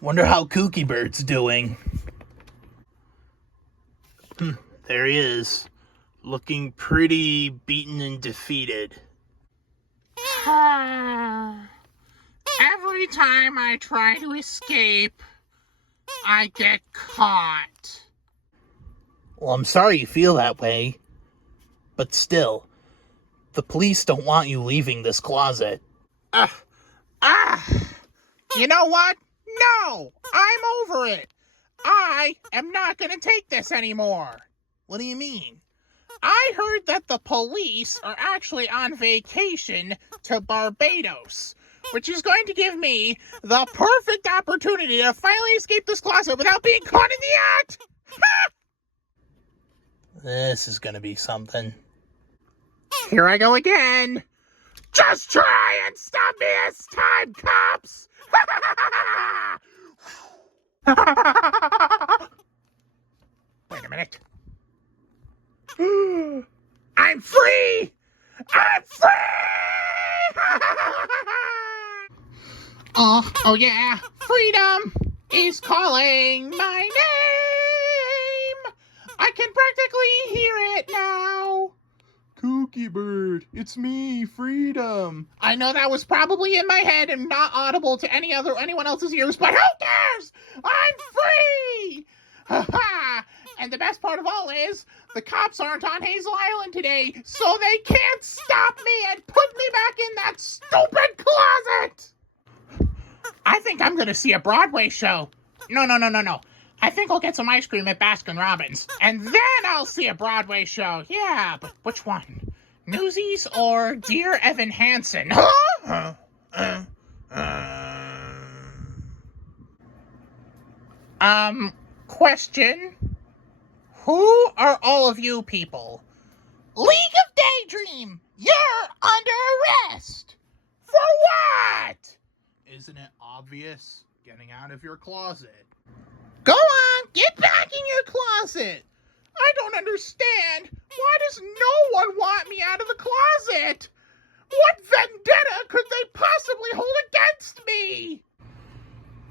Wonder how Kooky Bird's doing. There he is, looking pretty beaten and defeated. Every time I try to escape, I get caught. Well, I'm sorry you feel that way, but still, the police don't want you leaving this closet. You know what? No, I'm over it. I am not going to take this anymore. What do you mean? I heard that the police are actually on vacation to Barbados, which is going to give me the perfect opportunity to finally escape this closet without being caught in the act. This is gonna be something. Here I go again. Just try and stop me this time, cops! Wait a minute. I'm free! I'm free! Oh yeah, freedom is calling my name! I can practically hear it now. Kooky Bird, it's me, Freedom. I know that was probably in my head and not audible to anyone else's ears, but who cares? I'm free! And the best part of all is, the cops aren't on Hazel Island today, so they can't stop me and put me back in that stupid closet! I think I'm gonna see a Broadway show. No. I think I'll get some ice cream at Baskin-Robbins, and then I'll see a Broadway show. Yeah, but which one? Newsies or Dear Evan Hansen? Question. Who are all of you people? League of Daydream, you're under arrest! For what? Isn't it obvious? Getting out of your closet. Go on, get back in your closet! I don't understand. Why does no one want me out of the closet? What vendetta could they possibly hold against me?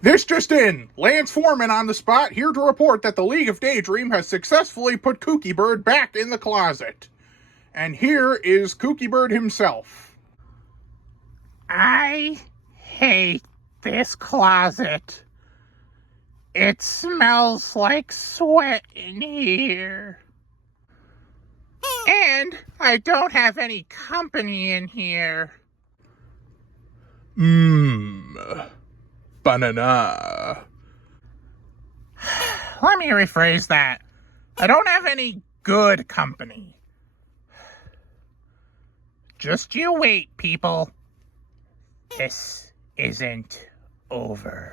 This just in. Lance Foreman on the spot, here to report that the League of Daydream has successfully put Kooky Bird back in the closet. And here is Kooky Bird himself. I hate this closet. It smells like sweat in here. And I don't have any company in here. Banana. Let me rephrase that. I don't have any good company. Just you wait, people. This isn't over.